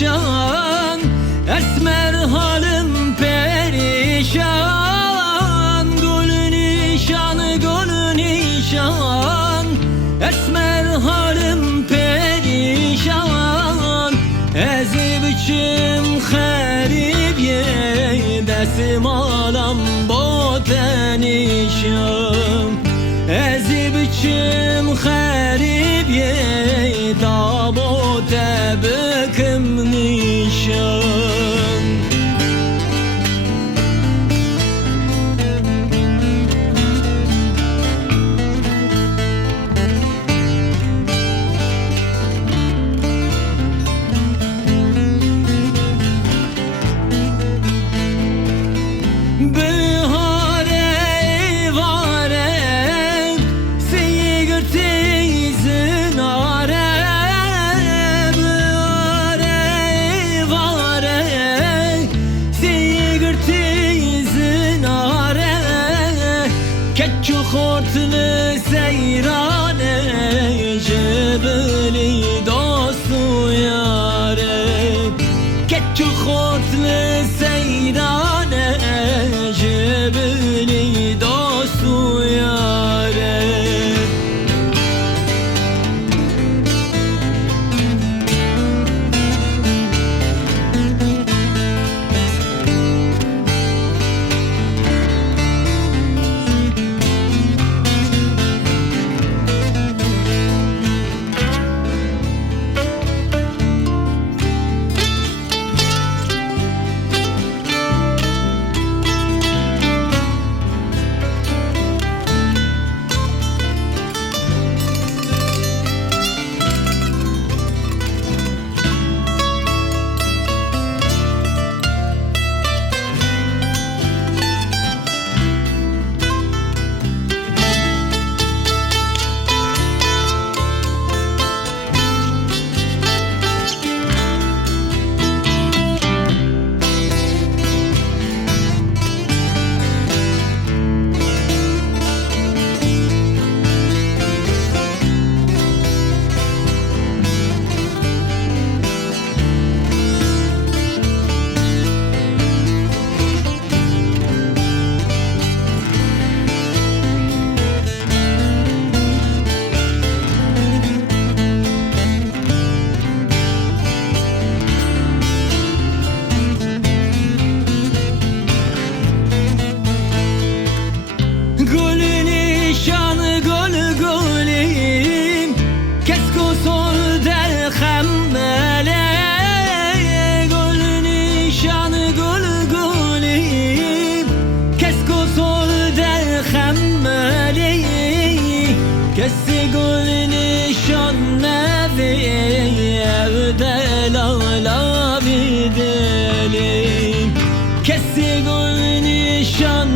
nişan, esmer halim perişan. Gül nişan, gül nişan, esmer halim perişan. Ezib içim xərib yedesim alam botenişan. Ezib içim xərib yedab o təbəkim nişan. Keçu xortlu seyrane, cebeli dostu yare. Keçu xortlu seyrane, cebeli dostu yare. Kesi gül nişan nevi evde la videlim. Kesi gül nişan